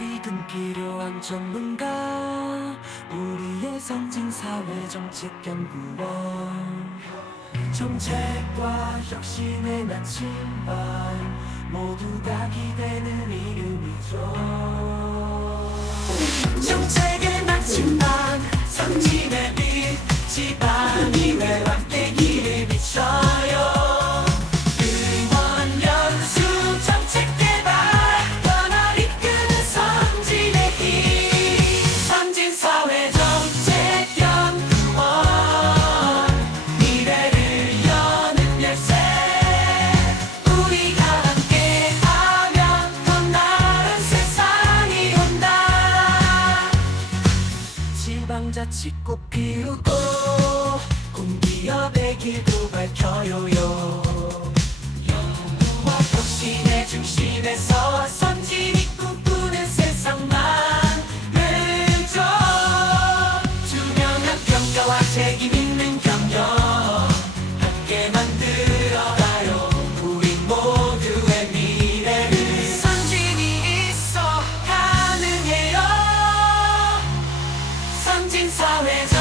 비등기로 한 전문가. 우리의 상징 사회 정책 연구원. 정책과 혁신의 나침반. 모두 다 기대는 이름이 방자치 꽃 피우고 공기업의 길도 밝혀요 영구와 혁신의 중심에서 선진이 꿈꾸는 세상만을 줘 투명한 평가와 책임 있는 경영. 사회적